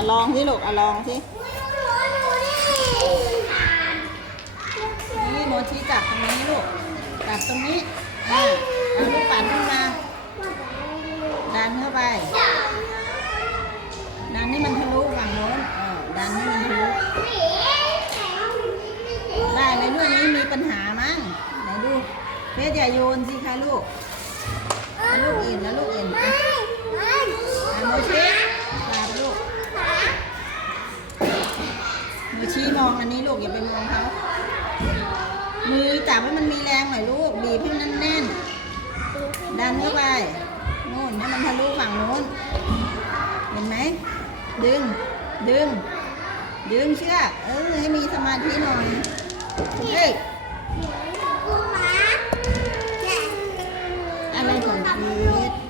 ะลองสิลูกอะลองสินี่โมชิจับตรงนี้ลูกจับตรงนี้อ่าเอาลูกปัดขึ้นมาดันเข้าไปดันให้มันทะลุฝั่งโน้นเออดันให้มันทะลุได้ไหมลูกนี้มีปัญหามั้งไหนดูเพชรอย่าโยนสิคะลูก อชี้มองอันนี้ลูกอย่าไปมองเขามือจับให้มันมีแรงหน่อยลูกบีบให้มันแน่น ดันเข้าไปนู่นให้มันทะลุฝั่งนู้น เห็นไหม ดึง ดึง ดึงเชือกเออให้มีสมาธิหน่อยเฮ้ยอะไรก่อนเพื่